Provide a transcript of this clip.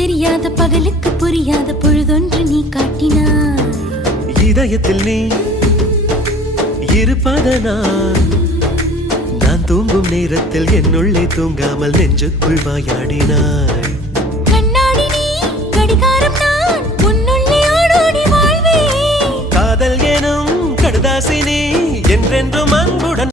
தெரியாத பகலுக்கு புரியாத பொழுதொன்று நீ காட்டினாய். இதயத்தில் நீ இருப்பதனால் நான் தூங்கும் நேரத்தில் என்னுள்ளே தூங்காமல் நெஞ்சுக்குள் வாயாடினாய். கண்ணாடி நீ கடிகாரம் நான் உன்னுள்ளே ஓடோடி வாழ்வே. காதல் எனும் கடுதாசி நீ என்றென்றும் அன்புடன்